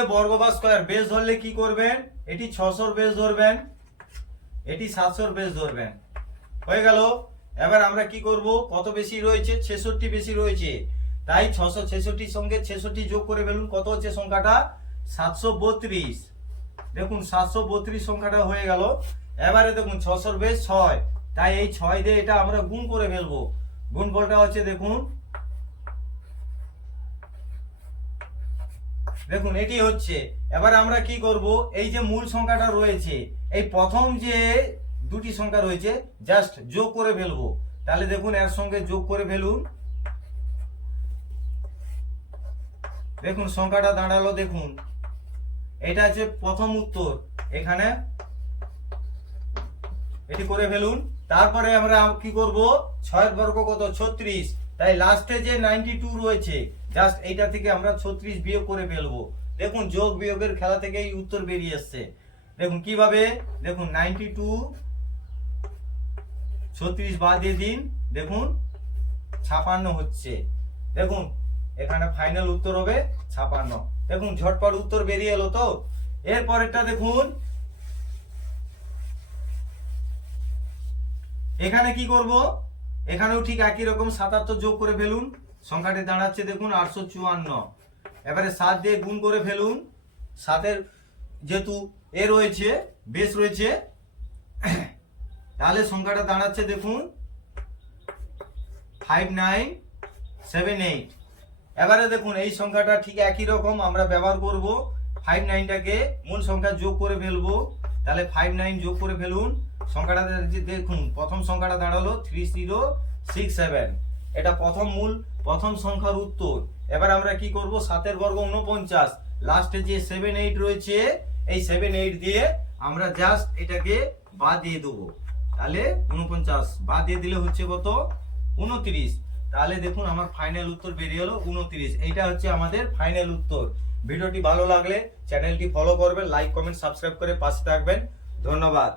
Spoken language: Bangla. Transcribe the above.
যে বর্গ বা স্কয়ার বেস ধরলে কি করবেন, এটি 600 বেস ধরবেন, এটি 700 বেস ধরবেন, হয়ে গেল। এবার আমরা কি করব, কত বেশি রয়েছে, 66 বেশি রয়েছে, তাই 666 সঙ্গে 66 যোগ করে ফেলুন, কত হচ্ছে সংখ্যাটা 732। দেখুন 732 সংখ্যাটা হয়ে গেল। এবারে দেখুন 600 বেস 6, তাই এই 6 দিয়ে এটা আমরা গুণ করে ফেলবো, গুণফলটা হচ্ছে দেখুন, দেখুন এটি হচ্ছে। এবার আমরা কি করব, এই যে মূল সংখ্যাটা রয়েছে, এই প্রথম যে দুটি সংখ্যা রয়েছে জাস্ট যোগ করে ফেলবো, তাহলে দেখুন এর সঙ্গে যোগ করে ফেলুন, দেখুন সংখ্যাটা দাঁড়ালো, দেখুন এটা হচ্ছে প্রথম উত্তর, এখানে এটি করে ফেলুন। তারপরে আমরা কি করব, 6 এর বর্গ কত 36, তাই লাস্টে যে 92 রয়েছে জাস্ট এইটা থেকে আমরা 36 বিয়োগ করে ফেলবো। দেখুন যোগ বিয়োগের খেলা থেকে এই উত্তর বেরিয়ে আসছে। দেখুন কিভাবে, দেখুন 92 36 বাদ দিয়ে দিন, দেখুন 56 হচ্ছে। দেখুন এখানে ফাইনাল উত্তর হবে 56। দেখুন ঝটপট উত্তর বেরিয়ে এলো তো। এরপরেরটা দেখুন, এখানে কি করব, এখানেও ঠিক একই রকম 77 যোগ করে ফেলুন, সংখ্যাটি দাঁড়াচ্ছে দেখুন 854। এবারে 7 দিয়ে গুণ করে ফেলুন, 7 যেহেতু এ রয়েছে বেস রয়েছে, তাহলে সংখ্যাটা দাঁড়াচ্ছে দেখুন 5978। এবারে দেখুন এই সংখ্যাটা ঠিক একই রকম আমরা ব্যবহার করব, 59টাকে মূল সংখ্যা যোগ করে ফেলবো, তাহলে 59 যোগ করে ফেলুন, সংখ্যাটা দেখুন প্রথম সংখ্যাটা দাঁড়ালো 3067, এটা প্রথম সংখ্যার উত্তর। এবার আমরা কি করব, 7 এর বর্গ 49, লাস্টে যে 78 রয়েছে এই 78 দিয়ে আমরা জাস্ট এটাকে বাদ দিয়ে দেবো, তাহলে 49 বাদ দিয়ে দিলে হচ্ছে কত 29, তাহলে দেখুন আমার ফাইনাল উত্তর বেরিয়ে এলো 29। এইটা হচ্ছে আমাদের ফাইনাল উত্তর। ভিডিওটি ভালো লাগলে চ্যানেলটি ফলো করবেন, লাইক কমেন্ট সাবস্ক্রাইব করে পাশে থাকবেন। ধন্যবাদ।